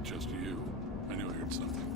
wasn't just you. I knew I heard something.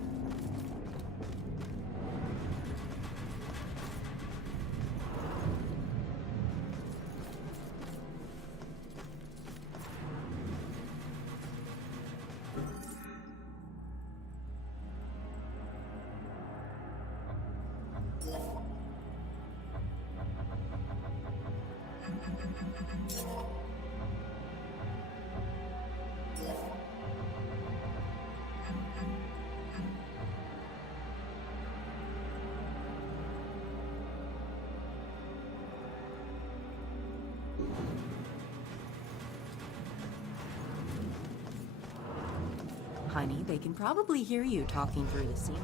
Honey, they can probably hear you talking through the ceiling.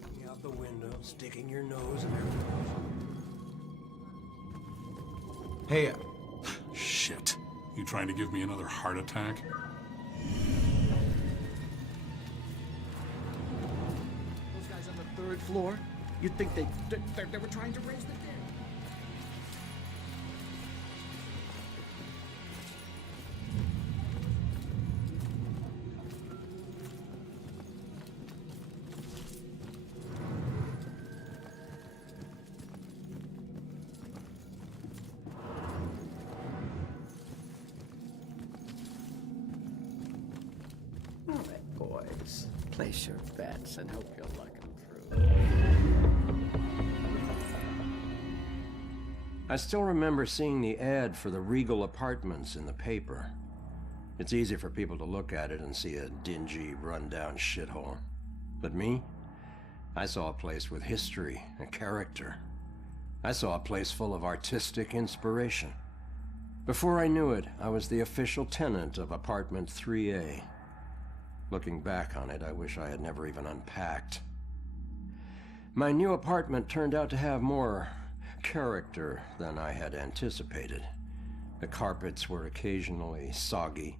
Looking out the window, sticking your nose in everything. Hey, Shit. You trying to give me another heart attack? Those guys on the third floor, you'd think they were trying to raise the dead. All right, boys. Place your bets and hope you'll luck 'em through. I still remember seeing the ad for the Regal Apartments in the paper. It's easy for people to look at it and see a dingy, run-down shithole. But me? I saw a place with history and character. I saw a place full of artistic inspiration. Before I knew it, I was the official tenant of Apartment 3A. Looking back on it, I wish I had never even unpacked. My new apartment turned out to have more character than I had anticipated. The carpets were occasionally soggy,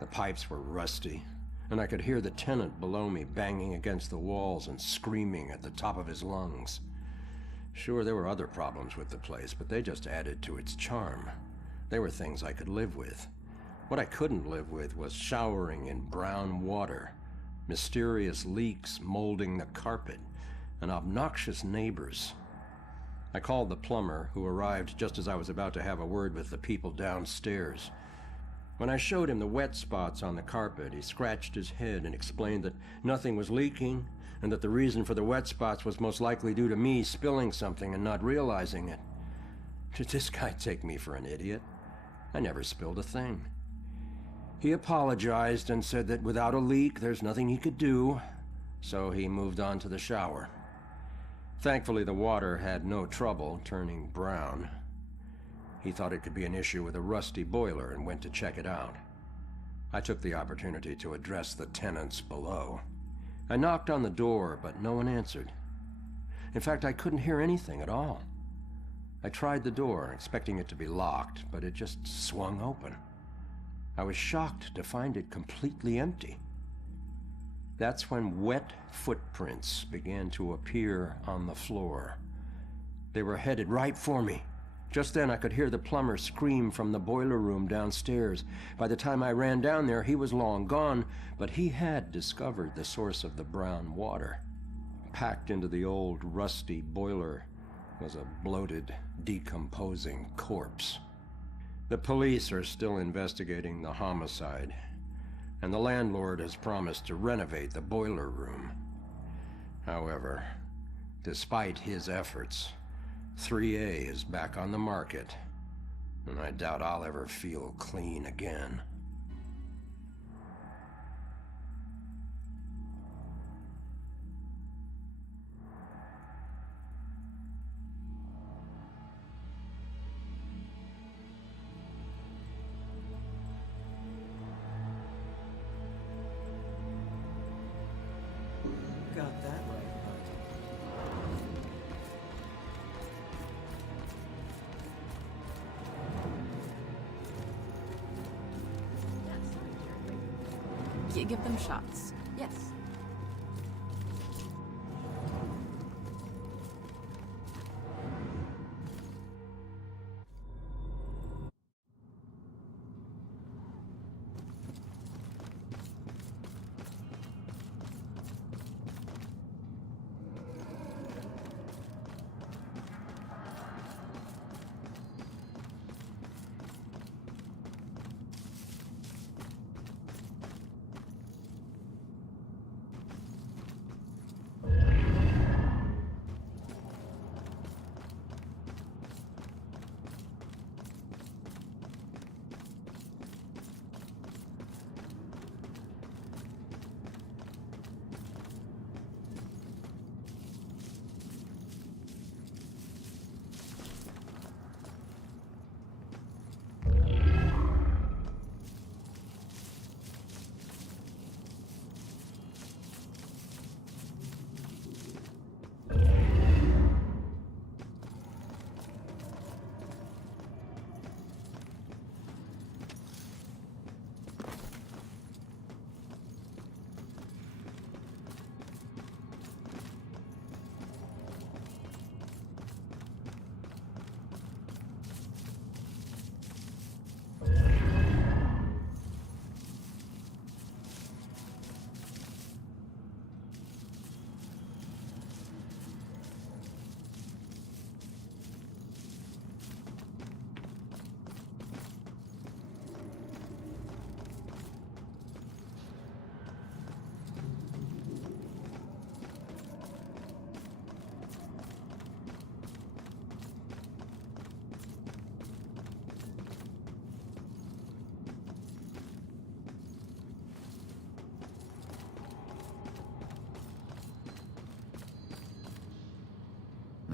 the pipes were rusty, and I could hear the tenant below me banging against the walls and screaming at the top of his lungs. Sure, there were other problems with the place, but they just added to its charm. They were things I could live with. What I couldn't live with was showering in brown water, mysterious leaks molding the carpet, and obnoxious neighbors. I called the plumber, who arrived just as I was about to have a word with the people downstairs. When I showed him the wet spots on the carpet, he scratched his head and explained that nothing was leaking, and that the reason for the wet spots was most likely due to me spilling something and not realizing it. Did this guy take me for an idiot? I never spilled a thing. He apologized and said that without a leak, there's nothing he could do, so he moved on to the shower. Thankfully, the water had no trouble turning brown. He thought it could be an issue with a rusty boiler and went to check it out. I took the opportunity to address the tenants below. I knocked on the door, but no one answered. In fact, I couldn't hear anything at all. I tried the door, expecting it to be locked, but it just swung open. I was shocked to find it completely empty. That's when wet footprints began to appear on the floor. They were headed right for me. Just then I could hear the plumber scream from the boiler room downstairs. By the time I ran down there, he was long gone, but he had discovered the source of the brown water. Packed into the old, rusty boiler was a bloated, decomposing corpse. The police are still investigating the homicide, and the landlord has promised to renovate the boiler room. However, despite his efforts, 3A is back on the market, and I doubt I'll ever feel clean again. Got that right, Give them shots. Yes.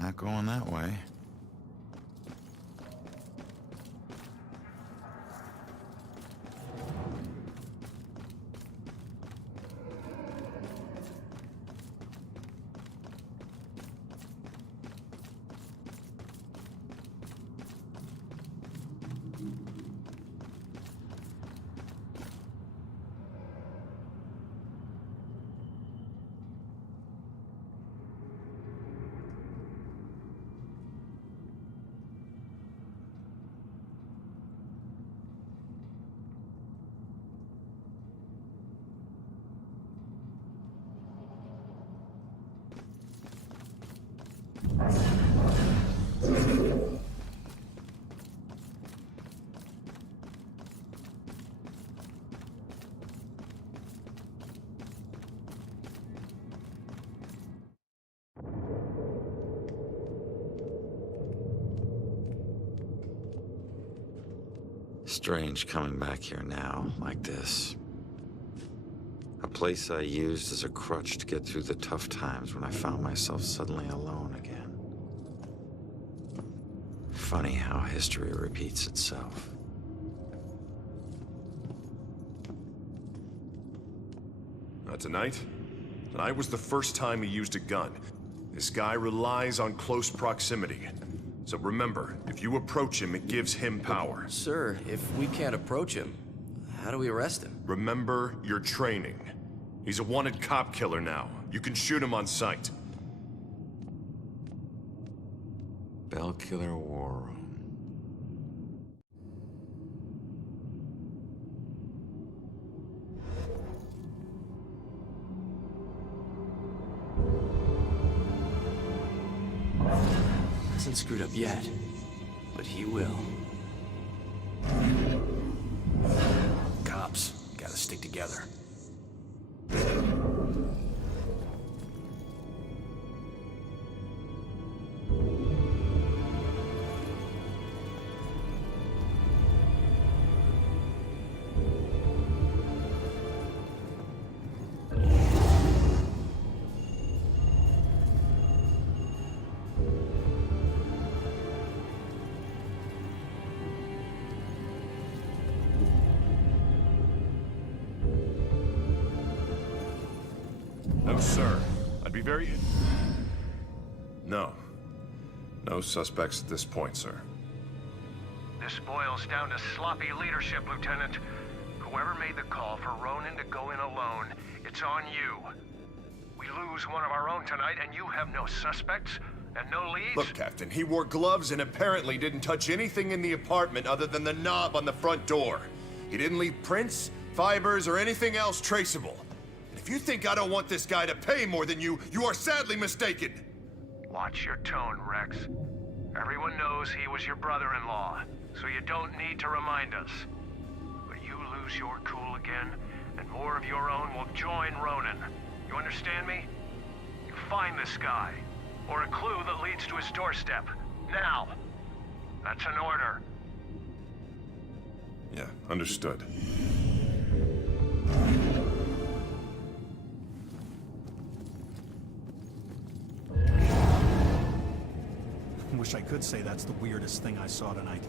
Not going that way. Strange coming back here now, like this. A place I used as a crutch to get through the tough times when I found myself suddenly alone again. Funny how history repeats itself. Tonight? Tonight was the first time he used a gun. This guy relies on close proximity. So remember, if you approach him, it gives him power. Sir, if we can't approach him, how do we arrest him? Remember your training. He's a wanted cop killer now. You can shoot him on sight. Bellkiller War Room. Hasn't screwed up yet, but he will. Cops gotta stick together. No, sir. I'd be very... No. No suspects at this point, sir. This boils down to sloppy leadership, Lieutenant. Whoever made the call for Ronan to go in alone, it's on you. We lose one of our own tonight, and you have no suspects and no leads? Look, Captain, he wore gloves and apparently didn't touch anything in the apartment other than the knob on the front door. He didn't leave prints, fibers, or anything else traceable. And if you think I don't want this guy to pay more than you, you are sadly mistaken. Watch your tone, Rex. Everyone knows he was your brother-in-law, so you don't need to remind us. But you lose your cool again, and more of your own will join Ronan. You understand me? You find this guy, or a clue that leads to his doorstep. Now! That's an order. Yeah, understood. Wish I could say that's the weirdest thing I saw tonight.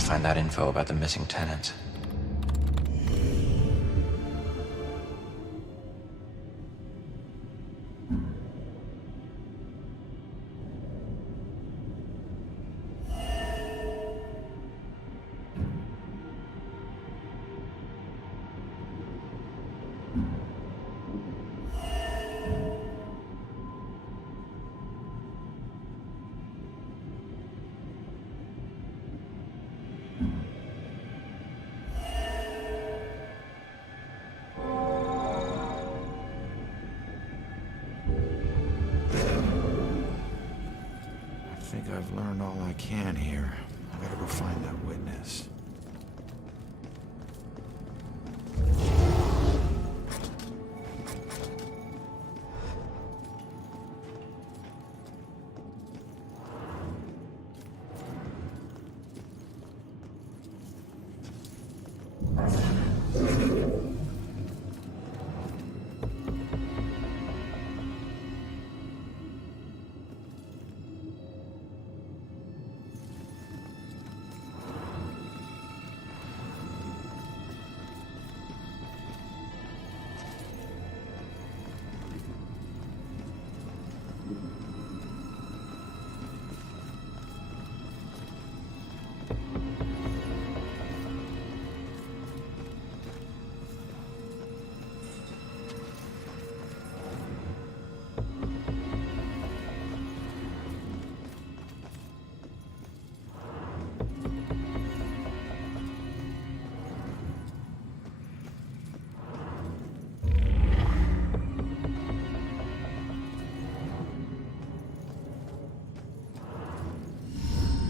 Gotta find that info about the missing tenants. I think I've learned all I can here. I gotta go find that witness.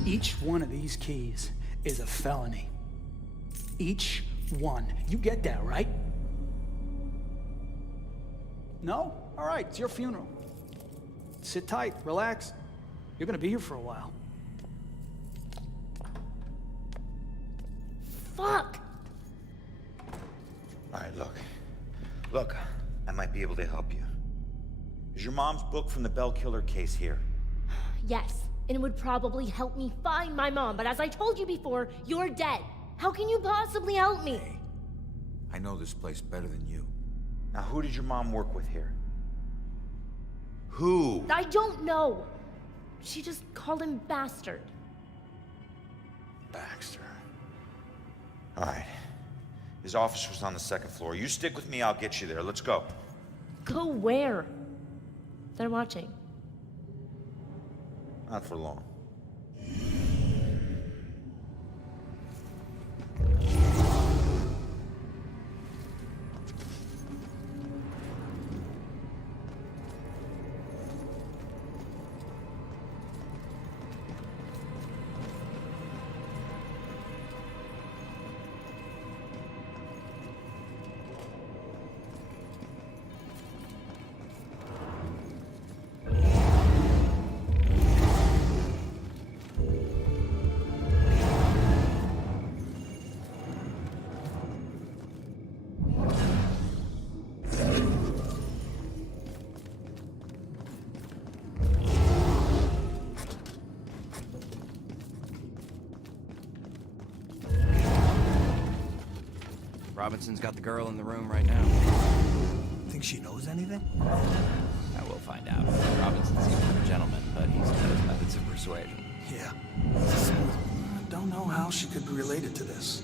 Each one of these keys is a felony. Each one. You get that, right? No? All right, it's your funeral. Sit tight, relax. You're gonna be here for a while. Fuck! Alright, look, I might be able to help you. Is your mom's book from the Bell Killer case here? Yes, and it would probably help me find my mom, but as I told you before, you're dead. How can you possibly help me? Hey, I know this place better than you. Now, who did your mom work with here? Who? I don't know. She just called him bastard. Baxter. Alright. His office was on the second floor. You stick with me, I'll get you there. Let's go. Go where? They're watching. Not for long. Robinson's got the girl in the room right now. Think she knows anything? I will find out. Robinson seems like a gentleman, but he's got his methods of persuasion. Yeah. So, I don't know how she could be related to this.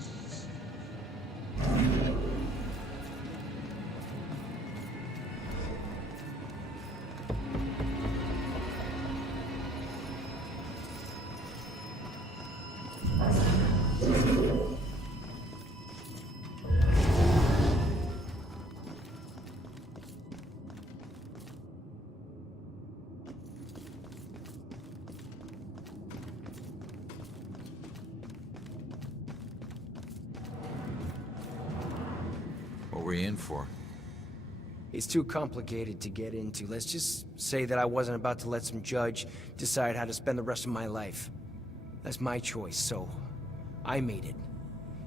What were you in for? It's too complicated to get into. Let's just say that I wasn't about to let some judge decide how to spend the rest of my life. That's my choice, so I made it.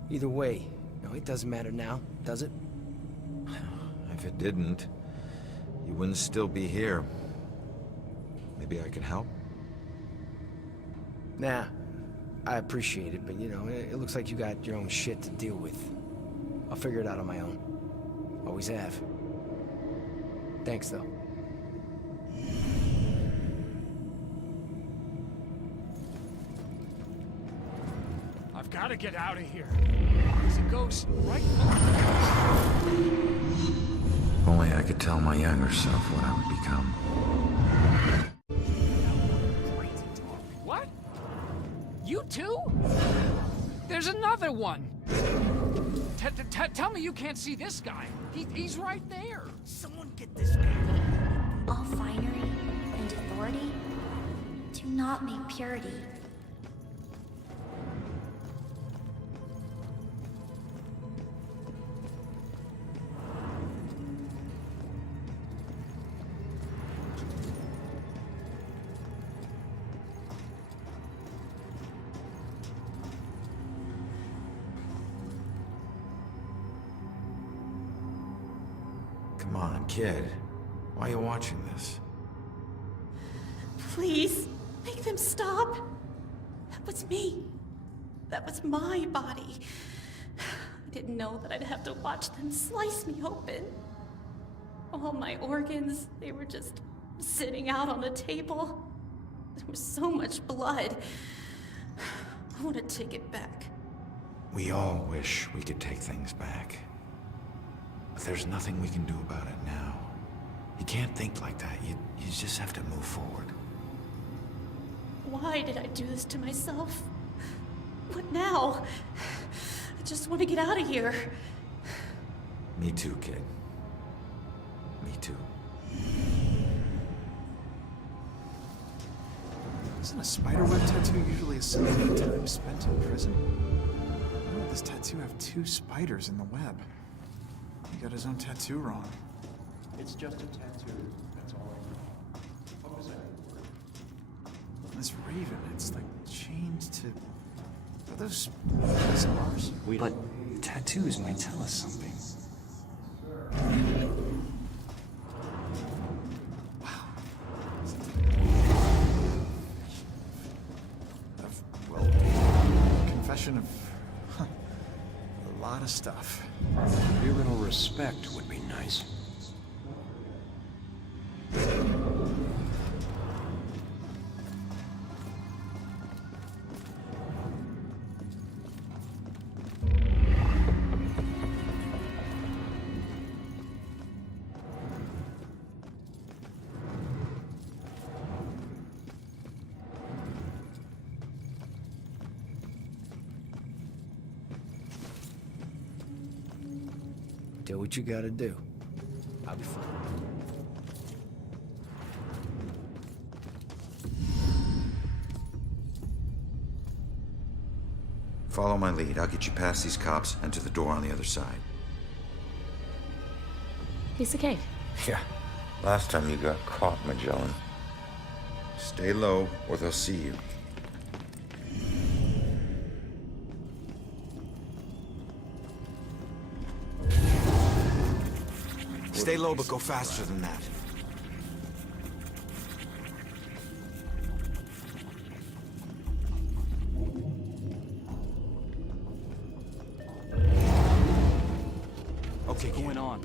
Either way, no, it doesn't matter now, does it? If it didn't, you wouldn't still be here. Maybe I can help? Nah, I appreciate it, but you know, it looks like you got your own shit to deal with. I'll figure it out on my own. Always have. Thanks, though. I've got to get out of here. There's a ghost right. If only I could tell my younger self what I would become. What? You too? There's another one. Tell me you can't see this guy. He's right there. Someone get this guy. All finery and authority do not make purity. Come on, kid. Why are you watching this? Please, make them stop. That was me. That was my body. I didn't know that I'd have to watch them slice me open. All my organs, they were just sitting out on the table. There was so much blood. I want to take it back. We all wish we could take things back. But there's nothing we can do about it now. You can't think like that. You just have to move forward. Why did I do this to myself? What now? I just want to get out of here. Me too, kid. Me too. Isn't a spiderweb tattoo usually a symbol of time spent in prison? Why would this tattoo have 2 spiders in the web? He got his own tattoo wrong. It's just a tattoo. That's all I know. What was that? This raven, it's like chained to... Are those stars? But tattoos might tell us something. Well, confession of a lot of stuff. A little respect would be nice. Do what you gotta do. I'll be fine. Follow my lead. I'll get you past these cops and to the door on the other side. Piece of cake. Yeah. Last time you got caught, Magellan. Stay low, or they'll see you. Stay low, but go faster than that. Okay, going on.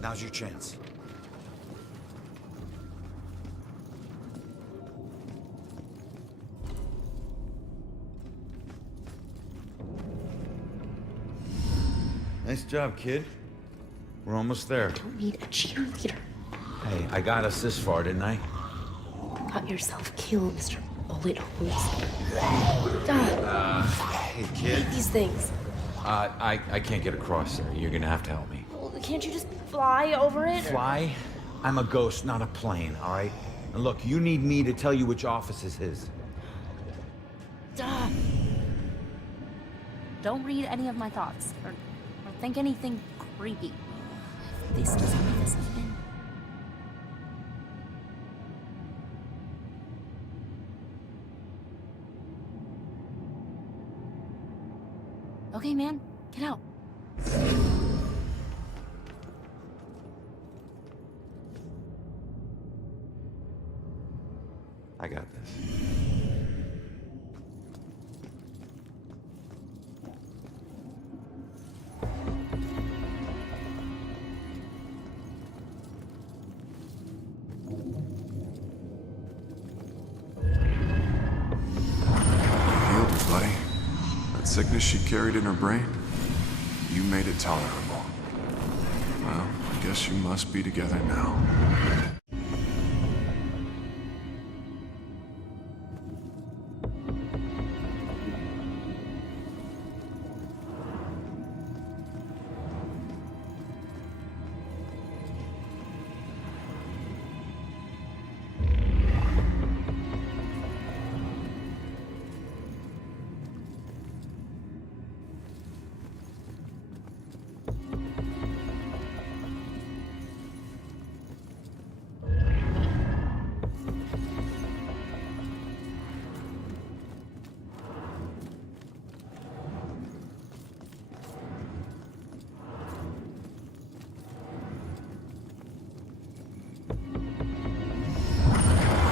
Now's your chance. Nice job, kid. We're almost there. Don't need a cheerleader. Hey, I got us this far, didn't I? Got yourself killed, Mr. Bullet Holes. Hey, kid. These things. I can't get across there. You're gonna have to help me. Well, can't you just fly over it? Fly? I'm a ghost, not a plane, all right? And look, you need me to tell you which office is his. Don't read any of my thoughts, or think anything creepy. This doesn't make us even. Okay, man, get out. I got this. Healed her, buddy. That sickness she carried in her brain, you made it tolerable. Well, I guess you must be together now.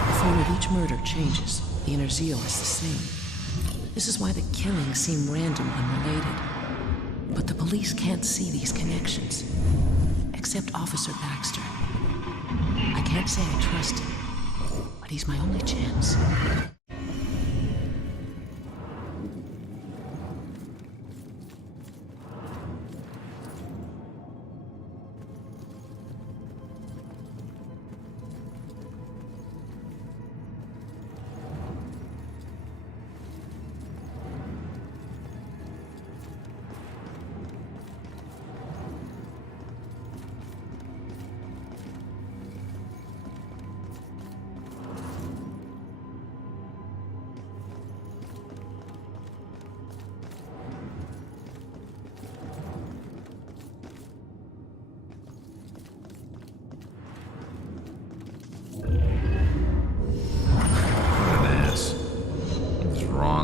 The form of each murder changes. The inner zeal is the same. This is why the killings seem random, unrelated. But the police can't see these connections. Except Officer Baxter. I can't say I trust him, but he's my only chance.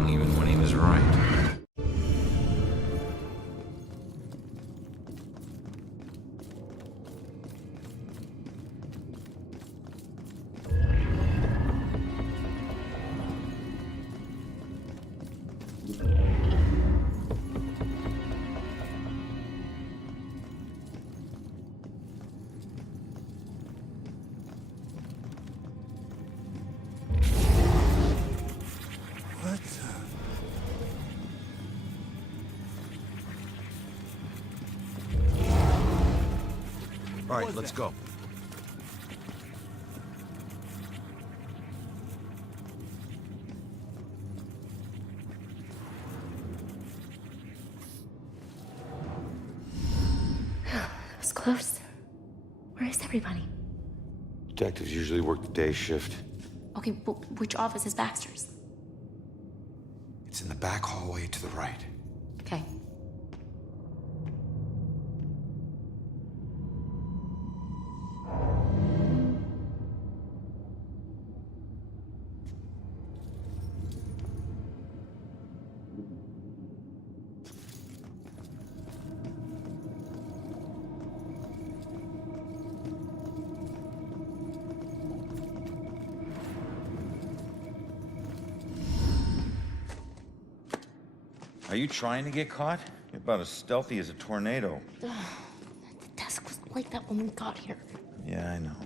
Even when he was right. All right, let's go. That was close. Where is everybody? Detectives usually work the day shift. Okay, but which office is Baxter's? It's in the back hallway to the right. Okay. Are you trying to get caught? You're about as stealthy as a tornado. The desk was like that when we got here. Yeah, I know.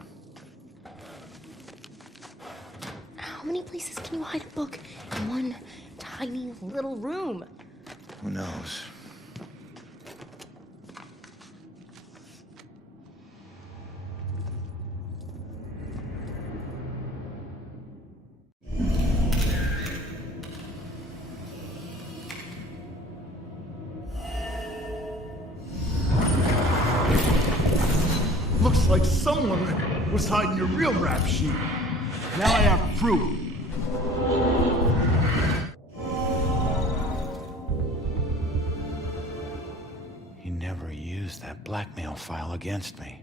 How many places can you hide a book in one tiny little room? Who knows? Looks like someone was hiding your real rap sheet. Now I have proof. He never used that blackmail file against me.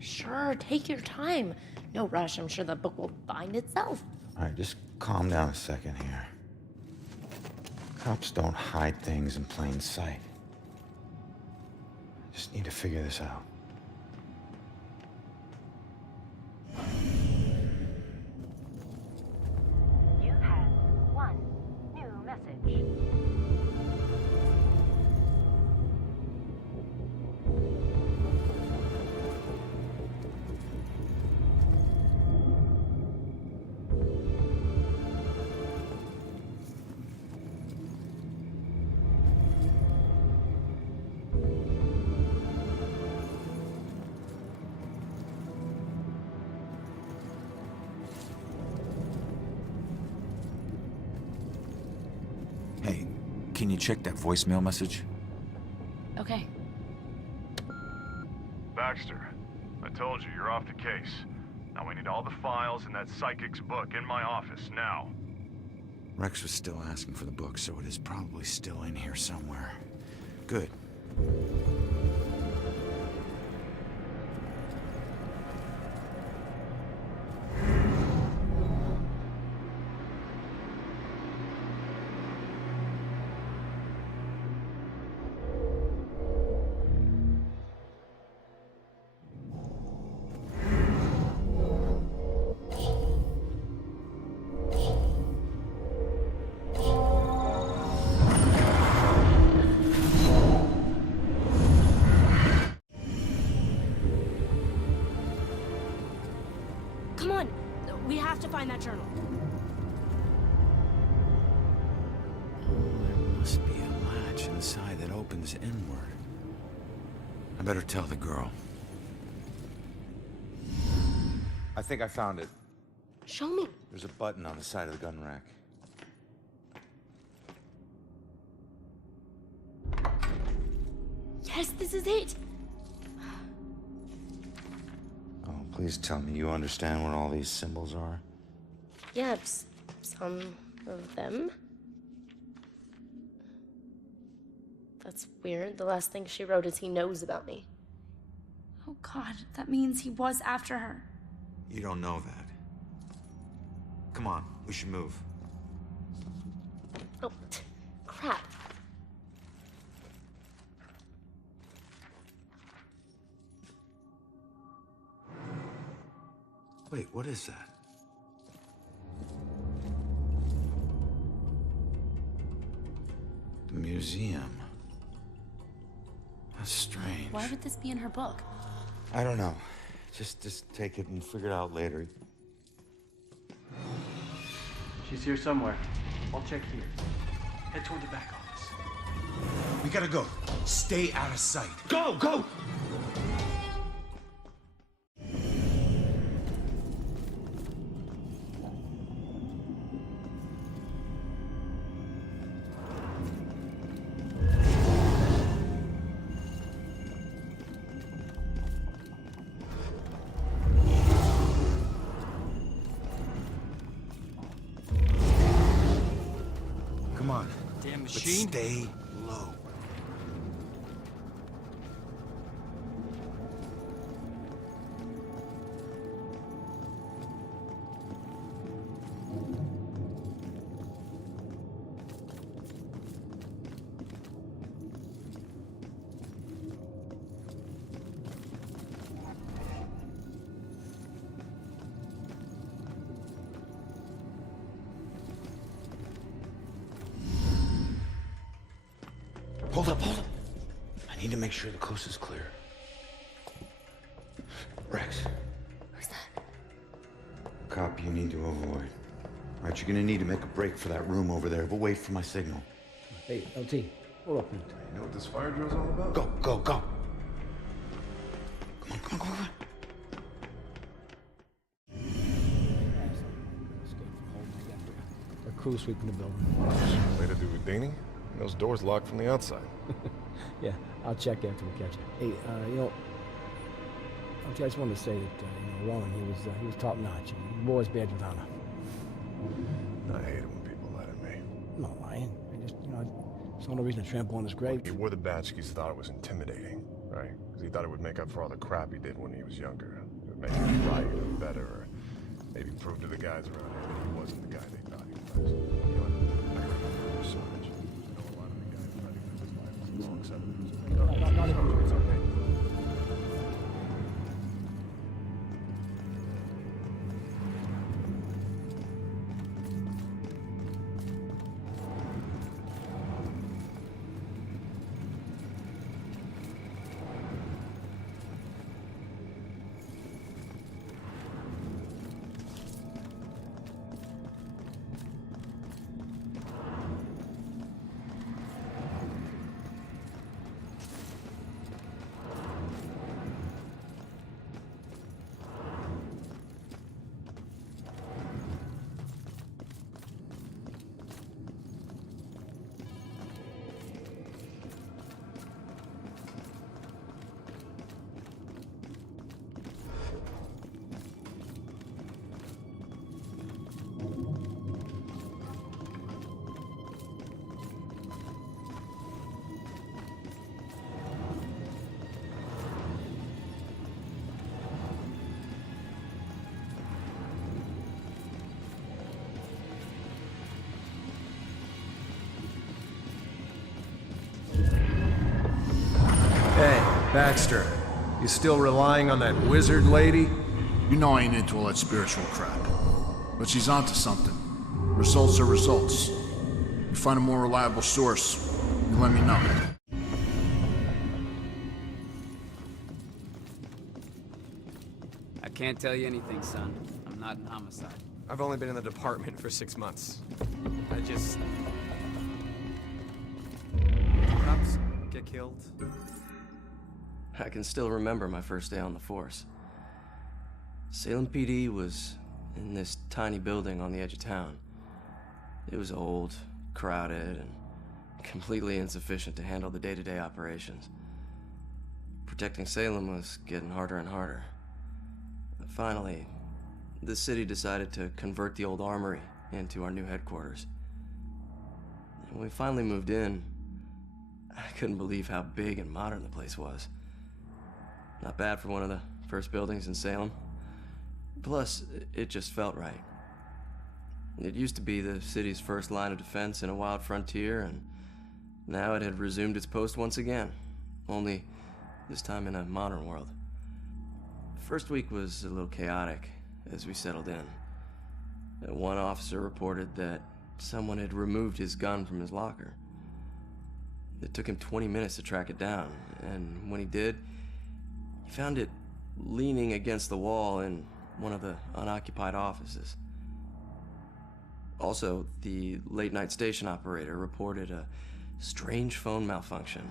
Sure, take your time. No rush, I'm sure the book will find itself. All right, just calm down a second here. Cops don't hide things in plain sight. I just need to figure this out. You have one new message. Hey, can you check that voicemail message? Okay. Baxter, I told you you're off the case. Now we need all the files in that psychic's book in my office, now. Rex was still asking for the book, so it is probably still in here somewhere. Good. Come on, we have to find that journal. There must be a latch inside that opens inward. I better tell the girl. I think I found it. Show me. There's a button on the side of the gun rack. Yes, this is it. Oh, please tell me you understand what all these symbols are. Yeah, some of them. That's weird. The last thing she wrote is he knows about me. Oh God, that means he was after her. You don't know that. Come on, we should move. Oh, crap. Wait, what is that? The museum. That's strange. Why would this be in her book? I don't know. Just take it and figure it out later. She's here somewhere. I'll check here. Head toward the back office. We gotta go. Stay out of sight. Go, go! Come on. Damn But machine. stay low. Hold up, hold up. I need to make sure the coast is clear. Rex. Who's that? Cop you need to avoid. All right, you're gonna need to make a break for that room over there, but wait for my signal. Hey, LT, hold up. You know what this fire drill's all about? Go, go, go. Come on, come on, come on. A crew sweeping the building. Way to do Houdini? Those doors locked from the outside. Yeah, I'll check after we catch it. Hey, you know, I just wanted to say that, Rowan, he was top notch. He wore his badge with honor. I hate it when people lie to me. I'm not lying. I just, saw no reason to trample on his grave. He wore the badge because he thought it was intimidating, right? Because he thought it would make up for all the crap he did when he was younger. It would make him right or better, or maybe prove to the guys around him that he wasn't the guy they thought he was. I know a lot of the guys tried to live his life on the wrong side of the it's okay. Hey, Baxter, you still relying on that wizard lady? You know I ain't into all that spiritual crap. But she's onto something. Results are results. You find a more reliable source, you let me know. I can't tell you anything, son. I'm not in homicide. I've only been in the department for 6 months. Cops get killed. I can still remember my first day on the force. Salem PD was in this tiny building on the edge of town. It was old, crowded, and completely insufficient to handle the day-to-day operations. Protecting Salem was getting harder and harder. Finally, the city decided to convert the old armory into our new headquarters. When we finally moved in, I couldn't believe how big and modern the place was. Not bad for one of the first buildings in Salem. Plus, it just felt right. It used to be the city's first line of defense in a wild frontier, and now it had resumed its post once again, only this time in a modern world. First week was a little chaotic as we settled in. One officer reported that someone had removed his gun from his locker. It took him 20 minutes to track it down, and when he did, he found it leaning against the wall in one of the unoccupied offices. Also, the late-night station operator reported a strange phone malfunction.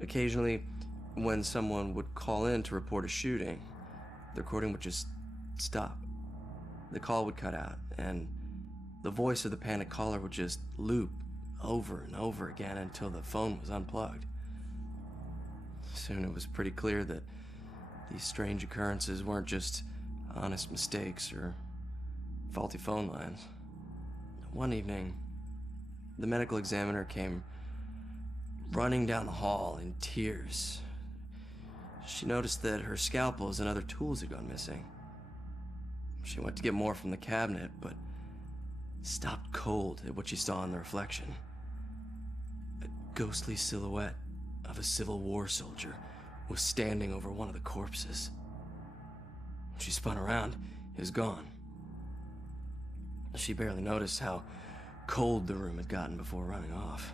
Occasionally, when someone would call in to report a shooting, the recording would just stop. The call would cut out, and the voice of the panicked caller would just loop over and over again until the phone was unplugged. Soon it was pretty clear that these strange occurrences weren't just honest mistakes or faulty phone lines. One evening, the medical examiner came running down the hall in tears. She noticed that her scalpels and other tools had gone missing. She went to get more from the cabinet, but stopped cold at what she saw in the reflection. A ghostly silhouette of a Civil War soldier was standing over one of the corpses. She spun around, it was gone. She barely noticed how cold the room had gotten before running off.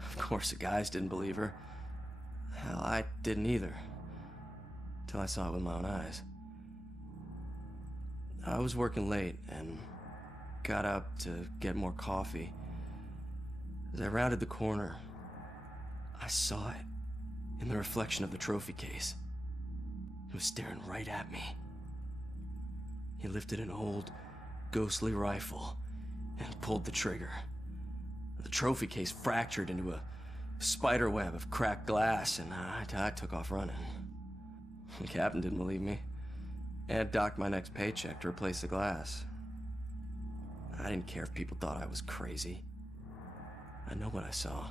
Of course, the guys didn't believe her. Hell, I didn't either, till I saw it with my own eyes. I was working late and got up to get more coffee. As I rounded the corner, I saw it in the reflection of the trophy case. It was staring right at me. He lifted an old, ghostly rifle and pulled the trigger. The trophy case fractured into a spider web of cracked glass, and I took off running. The captain didn't believe me. And docked my next paycheck to replace the glass. I didn't care if people thought I was crazy. I know what I saw.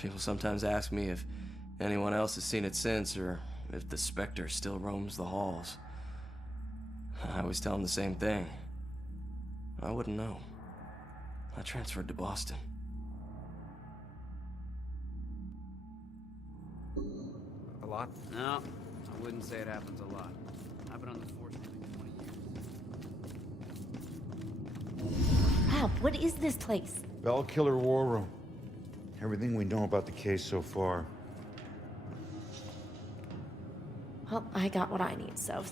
People sometimes ask me if anyone else has seen it since, or if the specter still roams the halls. I always tell them the same thing. I wouldn't know. I transferred to Boston. A lot? No, I wouldn't say it happens a lot. I've been on the force nearly 20 years. Rob, what is this place? Bell Killer War Room. Everything we know about the case so far. Well, I got what I need, so...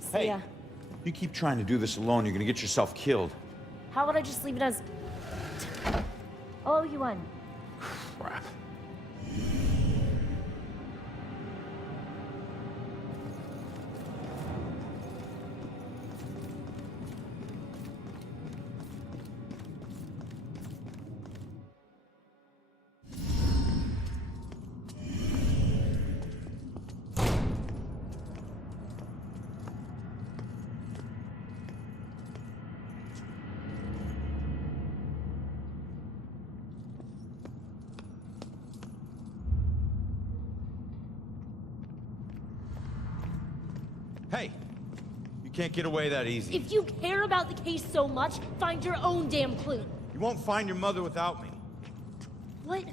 See Hey. ya. You keep trying to do this alone, you're gonna get yourself killed. How about I just leave it as... Oh, you won. Crap. Hey, you can't get away that easy. If you care about the case so much, find your own damn clue. You won't find your mother without me. What?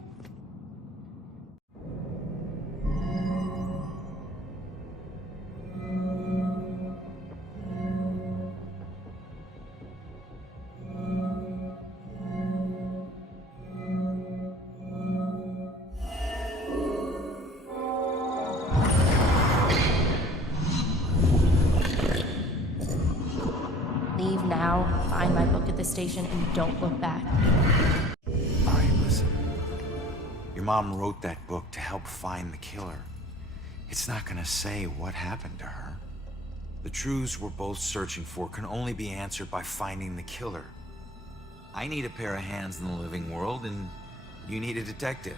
Leave now, find my book at the station, and don't look back. Alright, listen. Your mom wrote that book to help find the killer. It's not gonna say what happened to her. The truths we're both searching for can only be answered by finding the killer. I need a pair of hands in the living world, and you need a detective.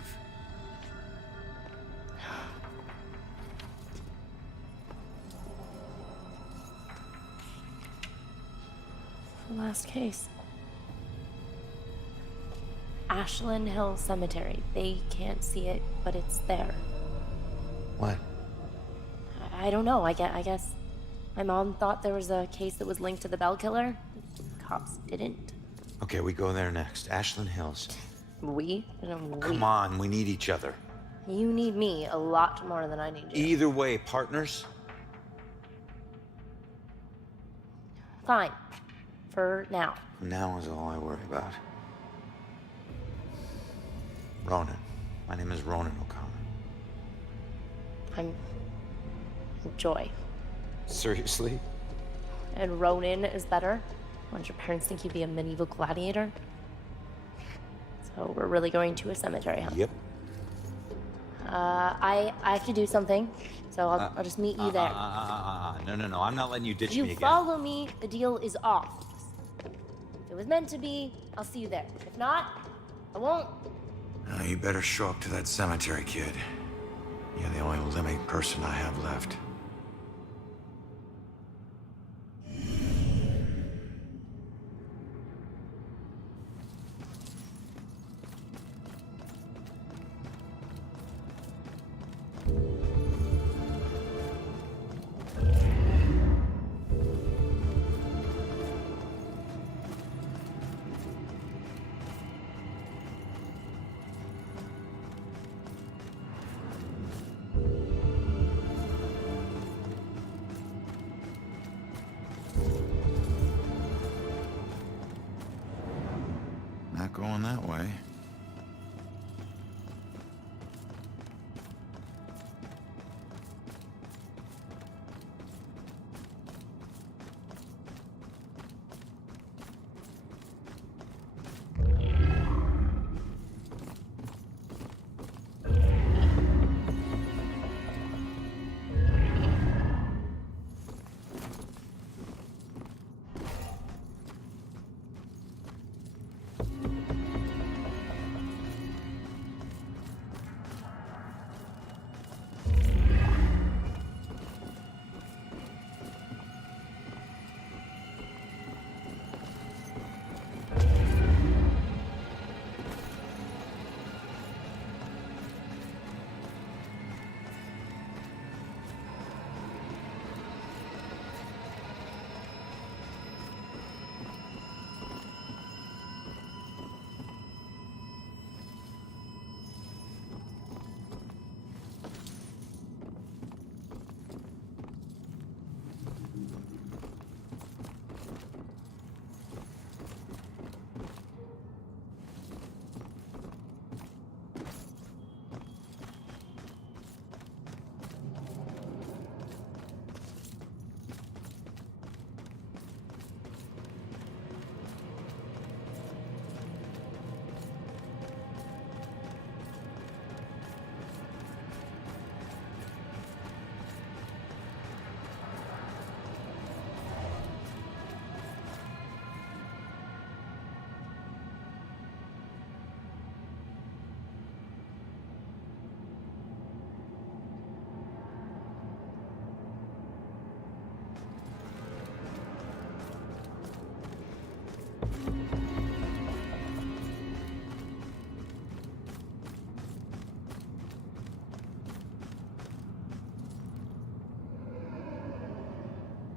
The last case. Ashland Hill Cemetery. They can't see it, but it's there. What? I don't know. I guess my mom thought there was a case that was linked to the Bell Killer. Cops didn't. Okay, we go there next. Ashland Hills. We? Come on, we need each other. You need me a lot more than I need you. Either way, partners. Fine. For now. Now is all I worry about. Ronan. My name is Ronan O'Connor. I'm Joy. Seriously? And Ronin is better? Don't your parents think you'd be a medieval gladiator? So we're really going to a cemetery, huh? Yep. I have to do something, so I'll just meet you there. No, I'm not letting you ditch You me again. follow me, the deal is off. If it was meant to be, I'll see you there. If not, I won't. You better show up to that cemetery, kid. You're the only living person I have left.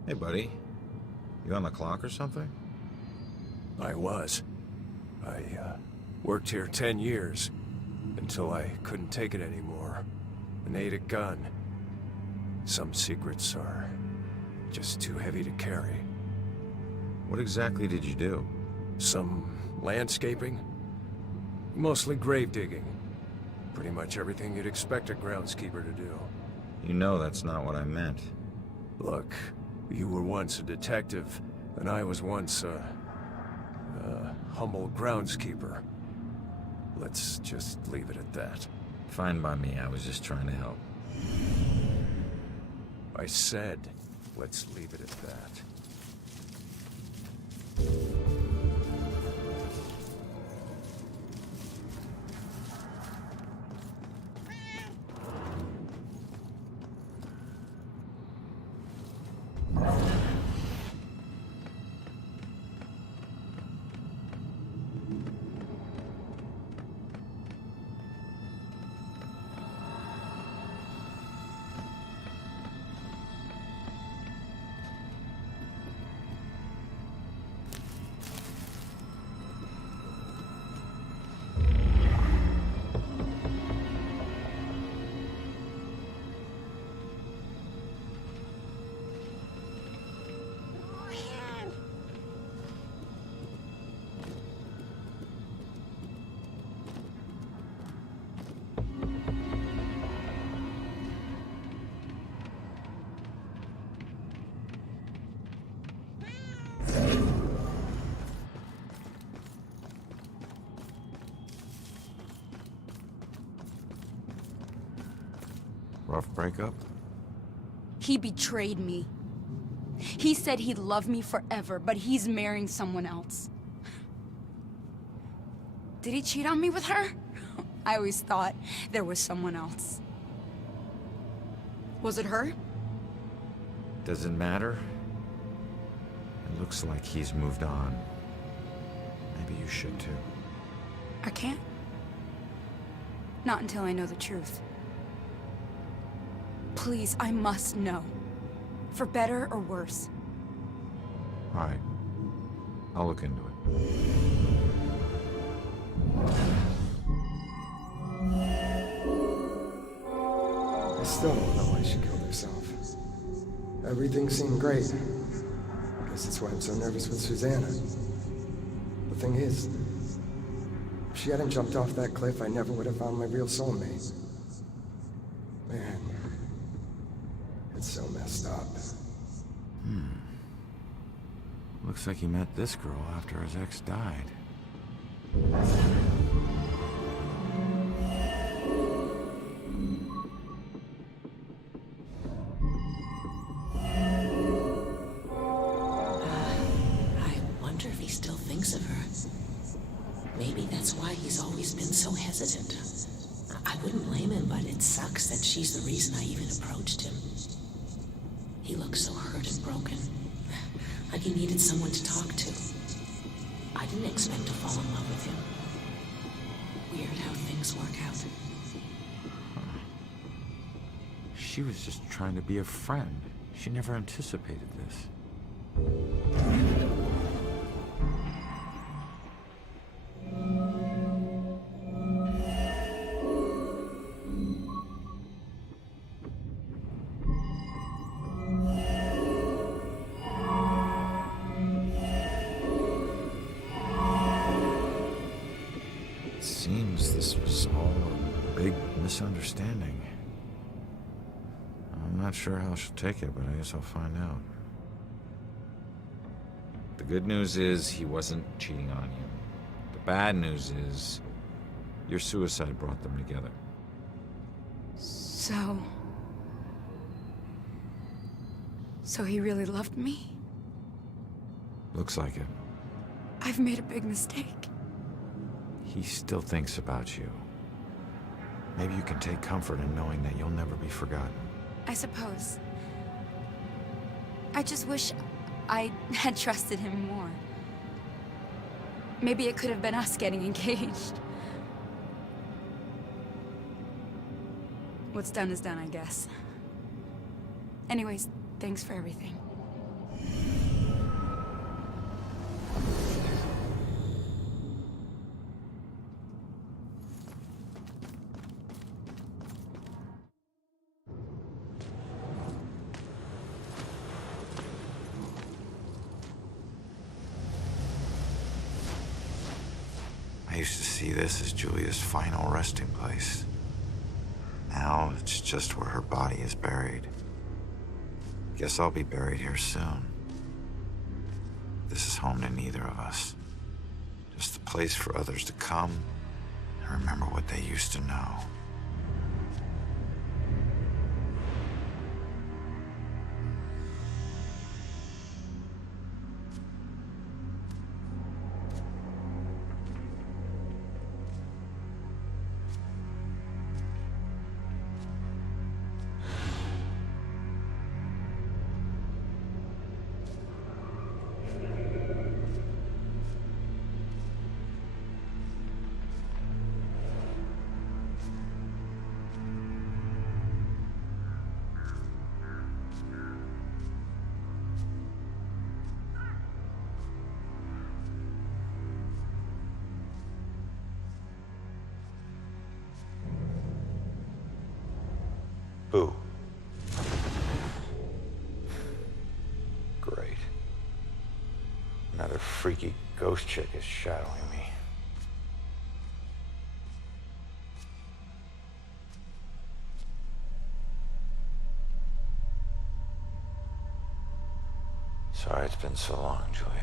Hey, buddy. You on the clock or something? I was. I worked here 10 years, until I couldn't take it anymore, and ate a gun. Some secrets are just too heavy to carry. What exactly did you do? Some landscaping, mostly grave digging. Pretty much everything you'd expect a groundskeeper to do. You know that's not what I meant. Look, you were once a detective, and I was once a humble groundskeeper. Let's just leave it at that. Fine by me, I was just trying to help. I said, let's leave it at that. Rough breakup? He betrayed me. He said he'd love me forever, but he's marrying someone else. Did he cheat on me with her? I always thought there was someone else. Was it her? Does it matter? It looks like he's moved on. Maybe you should too. I can't. Not until I know the truth. Please, I must know. For better or worse. All right. I'll look into it. I still don't know why she killed herself. Everything seemed great. I guess that's why I'm so nervous with Susanna. The thing is, if she hadn't jumped off that cliff, I never would have found my real soulmate. Man, it's so messed up. Looks like he met this girl after his ex died. I wonder if he still thinks of her. Maybe that's why he's always been so hesitant. I wouldn't blame him, but it sucks that she's the reason I even approached him. He looks so hurt and broken. Like he needed someone to talk to. I didn't expect to fall in love with him. Weird how things work out. She was just trying to be a friend. She never anticipated this. Seems this was all a big misunderstanding. I'm not sure how she'll take it, but I guess I'll find out. The good news is he wasn't cheating on you. The bad news is your suicide brought them together. So he really loved me? Looks like it. I've made a big mistake. He still thinks about you. Maybe you can take comfort in knowing that you'll never be forgotten. I suppose. I just wish I had trusted him more. Maybe it could have been us getting engaged. What's done is done, I guess. Anyways, thanks for everything. used to see this as Julia's final resting place. Now it's just where her body is buried. Guess I'll be buried here soon. This is home to neither of us. Just a place for others to come and remember what they used to know. Boo. Great. Another freaky ghost chick is shadowing me. Sorry it's been so long, Julia.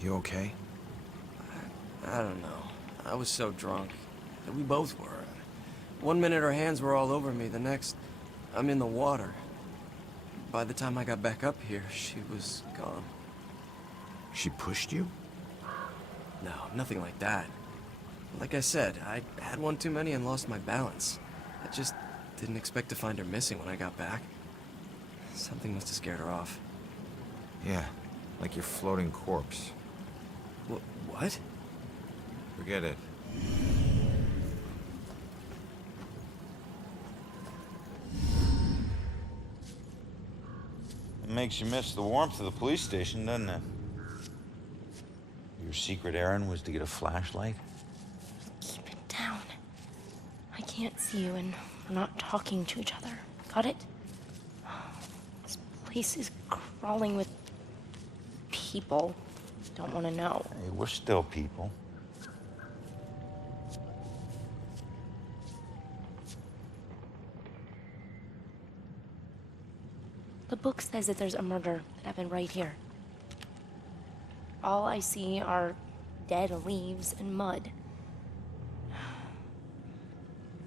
You okay? I don't know. I was so drunk. We both were. One minute her hands were all over me, the next, I'm in the water. By the time I got back up here, she was gone. She pushed you? No, nothing like that. Like I said, I had one too many and lost my balance. I just didn't expect to find her missing when I got back. Something must have scared her off. Yeah, like your floating corpse. What? Forget it. It makes you miss the warmth of the police station, doesn't it? Your secret errand was to get a flashlight? Keep it down. I can't see you and we're not talking to each other. Got it? This place is crawling with people. Don't want to know. Hey, we're still people. The book says that there's a murder that happened right here. All I see are dead leaves and mud.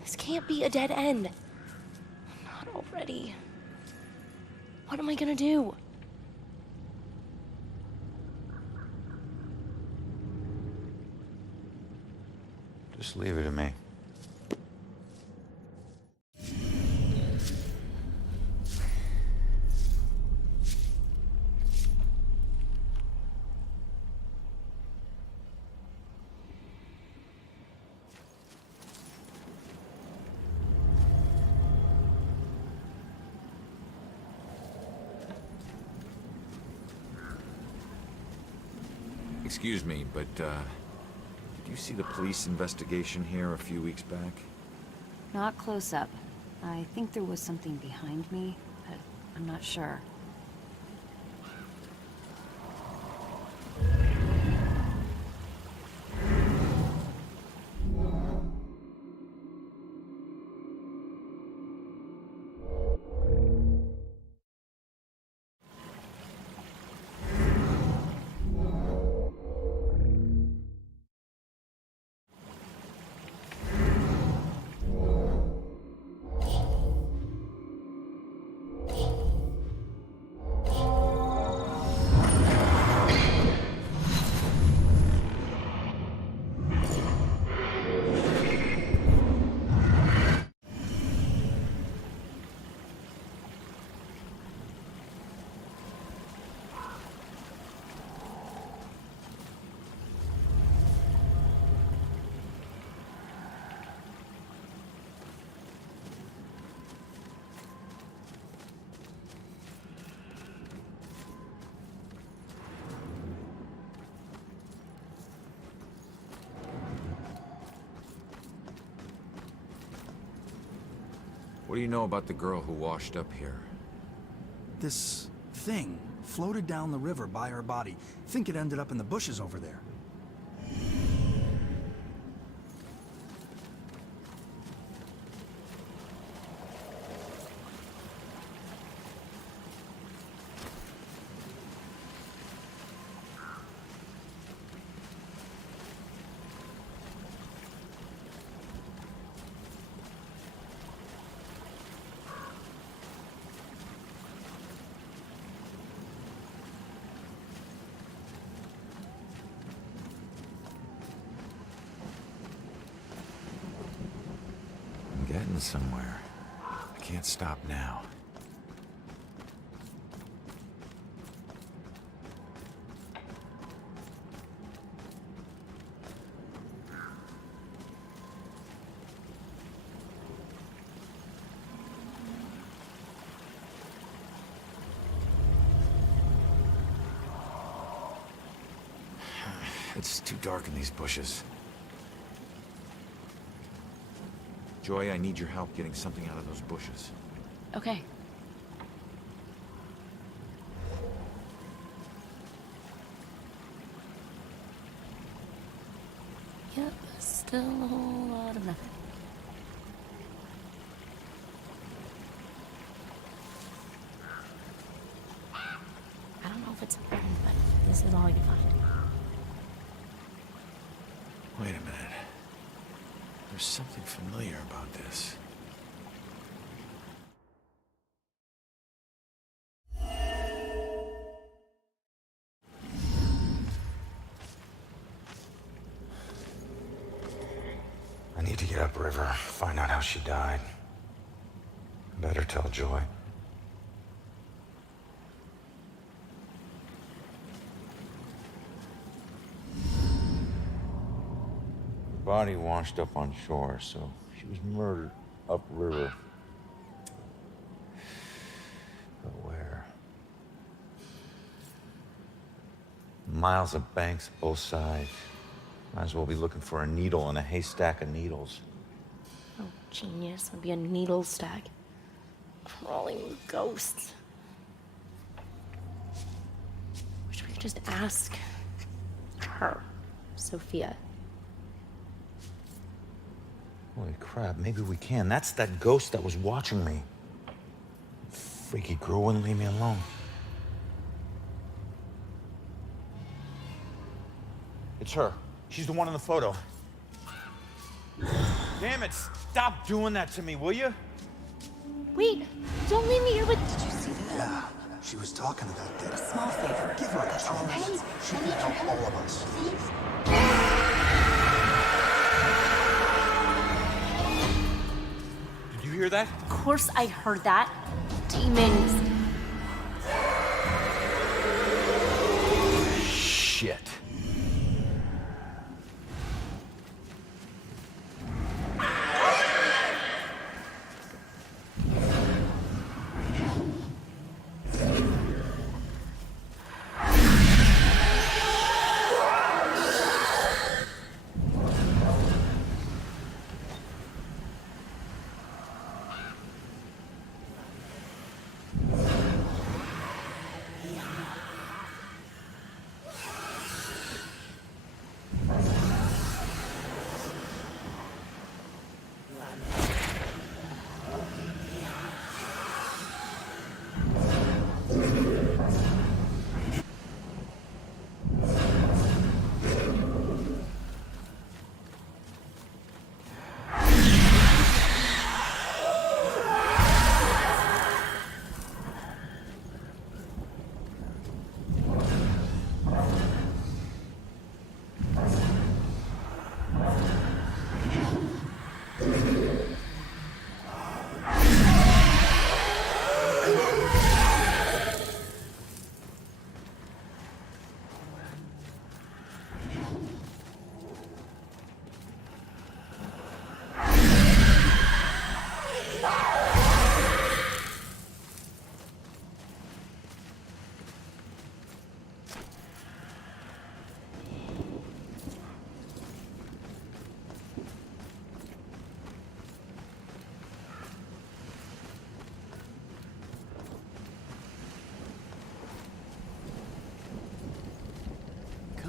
This can't be a dead end. Not already. What am I gonna do? Just leave it to me. Excuse me, but, did you see the police investigation here a few weeks back? Not close up. I think there was something behind me, but I'm not sure. What do you know about the girl who washed up here? This thing floated down the river by her body. Think it ended up in the bushes over there. Getting somewhere. I can't stop now. It's too dark in these bushes. Joy, I need your help getting something out of those bushes. Okay. Yep, still a whole lot of nothing. I don't know if it's important, but this is all I can find. Wait a minute. There's something familiar about this. I need to get upriver, find out how she died. Better tell Joy. Body washed up on shore, so she was murdered upriver. But where? Miles of banks both sides. Might as well be looking for a needle in a haystack of needles. Oh, genius. It'd be a needle stack. Crawling with ghosts. Wish we could just ask her, Sophia. Holy crap, maybe we can. That's that ghost that was watching me. Freaky girl wouldn't leave me alone. It's her. She's the one in the photo. Damn it, stop doing that to me, will you? Wait, don't leave me here with... Did you see that? Yeah, she was talking about that. A small favor. Give her a chance. She can help all of us. Did you hear that? Of course I heard that. Demons. Shit.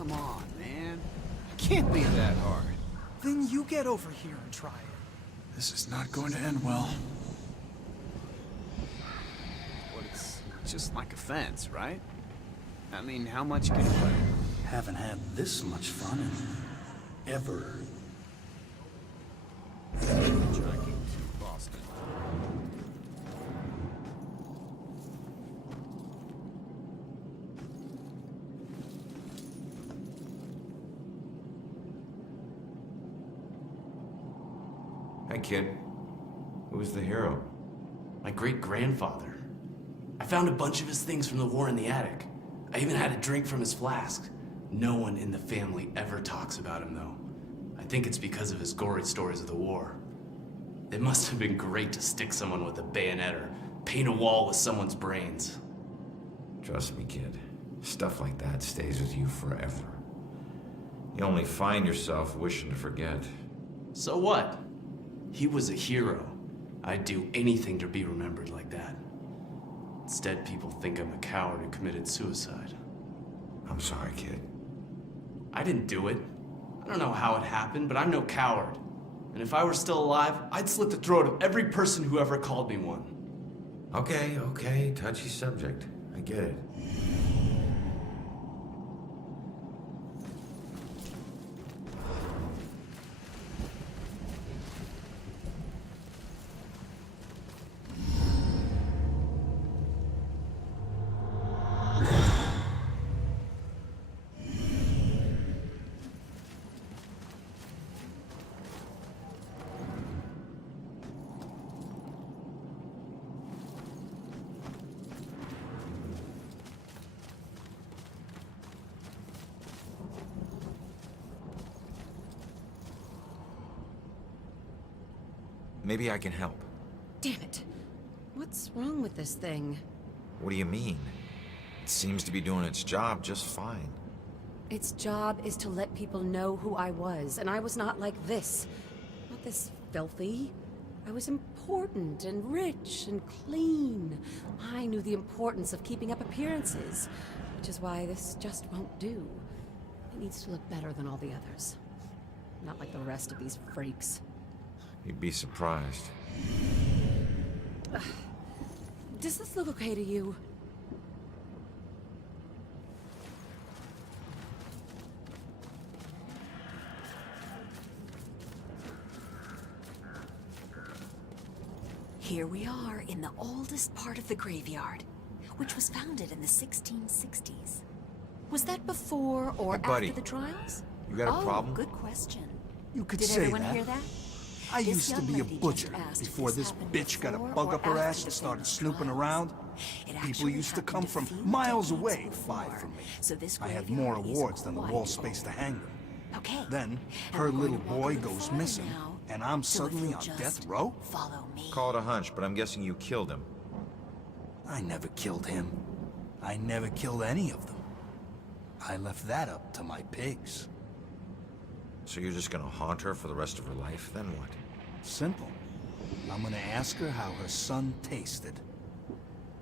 Come on, man. It can't be that hard. Then you get over here and try it. This is not going to end well. But it's just like a fence, right? I mean, how much can you play? Haven't had this much fun in ever. Tracking to Boston. Hi, kid. Who was the hero? My great-grandfather. I found a bunch of his things from the war in the attic. I even had a drink from his flask. No one in the family ever talks about him, though. I think it's because of his gory stories of the war. It must have been great to stick someone with a bayonet or paint a wall with someone's brains. Trust me, kid. Stuff like that stays with you forever. You only find yourself wishing to forget. So what? He was a hero. I'd do anything to be remembered like that. Instead, people think I'm a coward who committed suicide. I'm sorry, kid. I didn't do it. I don't know how it happened, but I'm no coward. And if I were still alive, I'd slit the throat of every person who ever called me one. Okay, touchy subject. I get it. Maybe I can help. Damn it. What's wrong with this thing? What do you mean? It seems to be doing its job just fine. Its job is to let people know who I was, and I was not like this. Not this filthy. I was important and rich and clean. I knew the importance of keeping up appearances, which is why this just won't do. It needs to look better than all the others. Not like the rest of these freaks. You'd be surprised. Does this look okay to you? Here we are in the oldest part of the graveyard, which was founded in the 1660s. Was that before or Hey, buddy. after the trials? You got a problem? Good question. You could Did say everyone that. hear that? I This used to young be a lady just butcher asked if before this this happened bitch got a before bug or up her after ass the and started famous snooping trials. around. It People actually used to happened come a from few miles decades away to before. buy from me. So this I had graveyard more is awards than the quite wall old. space to hang them. Okay. Then, And her we're going little to walk boy to the goes farm missing, now. and I'm So if suddenly you'll on just death row? Follow me. Call it a hunch, but I'm guessing you killed him. I never killed him. I never killed any of them. I left that up to my pigs. So you're just gonna haunt her for the rest of her life? Then what? Simple. I'm gonna ask her how her son tasted.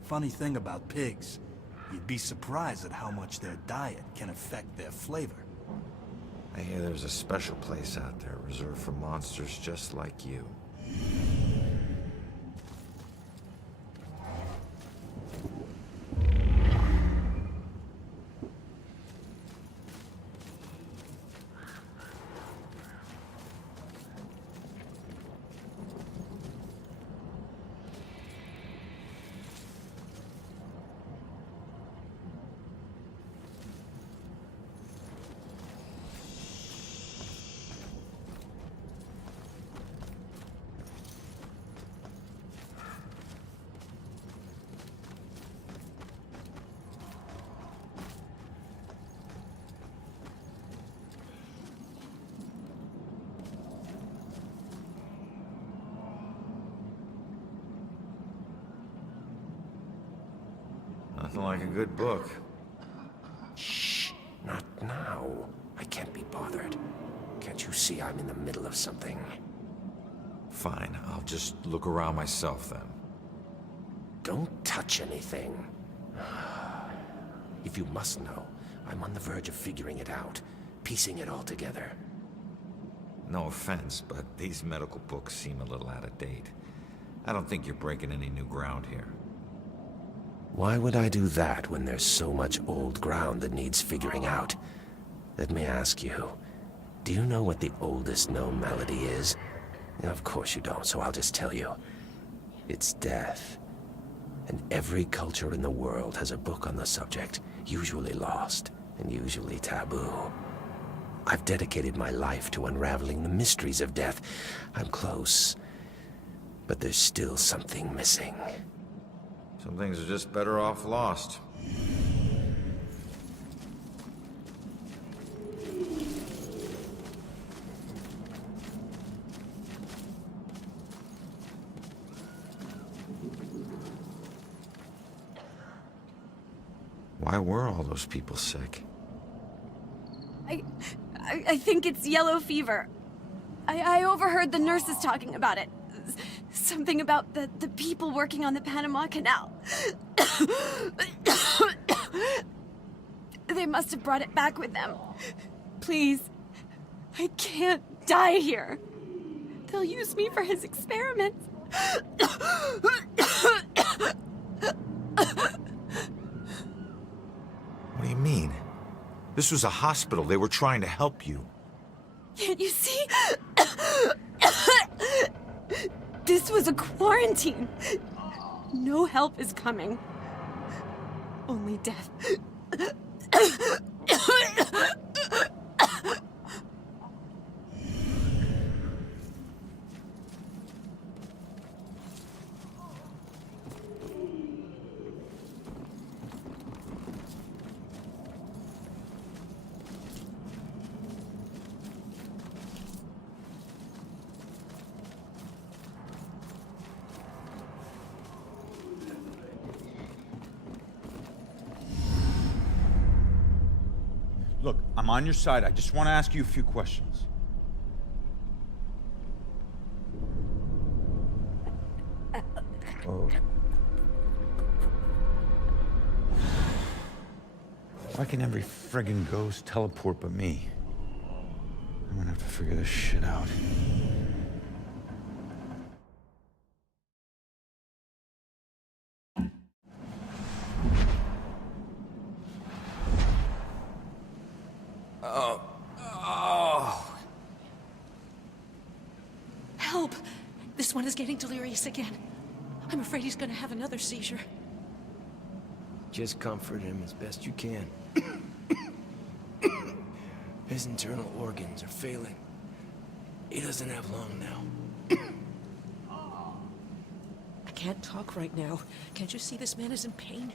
Funny thing about pigs, you'd be surprised at how much their diet can affect their flavor. I hear there's a special place out there reserved for monsters just like you. Nothing like a good book. Shh, not now. I can't be bothered. Can't you see I'm in the middle of something? Fine, I'll just look around myself then. Don't touch anything. If you must know, I'm on the verge of figuring it out, piecing it all together. No offense, but these medical books seem a little out of date. I don't think you're breaking any new ground here. Why would I do that when there's so much old ground that needs figuring out? Let me ask you, do you know what the oldest known malady is? Of course you don't, so I'll just tell you. It's death. And every culture in the world has a book on the subject, usually lost and usually taboo. I've dedicated my life to unraveling the mysteries of death. I'm close, but there's still something missing. Some things are just better off lost. Why were all those people sick? I think it's yellow fever. I overheard the nurses talking about it. Something about the people working on the Panama Canal. They must have brought it back with them. Please, I can't die here. They'll use me for his experiments. What do you mean? This was a hospital. They were trying to help you. Can't you see? This was a quarantine. No help is coming. Only death. Look, I'm on your side. I just want to ask you a few questions. Oh. Why can every friggin' ghost teleport but me? I'm gonna have to figure this shit out. Help! This one is getting delirious again. I'm afraid he's gonna have another seizure. Just comfort him as best you can. His internal organs are failing. He doesn't have long now. I can't talk right now. Can't you see this man is in pain?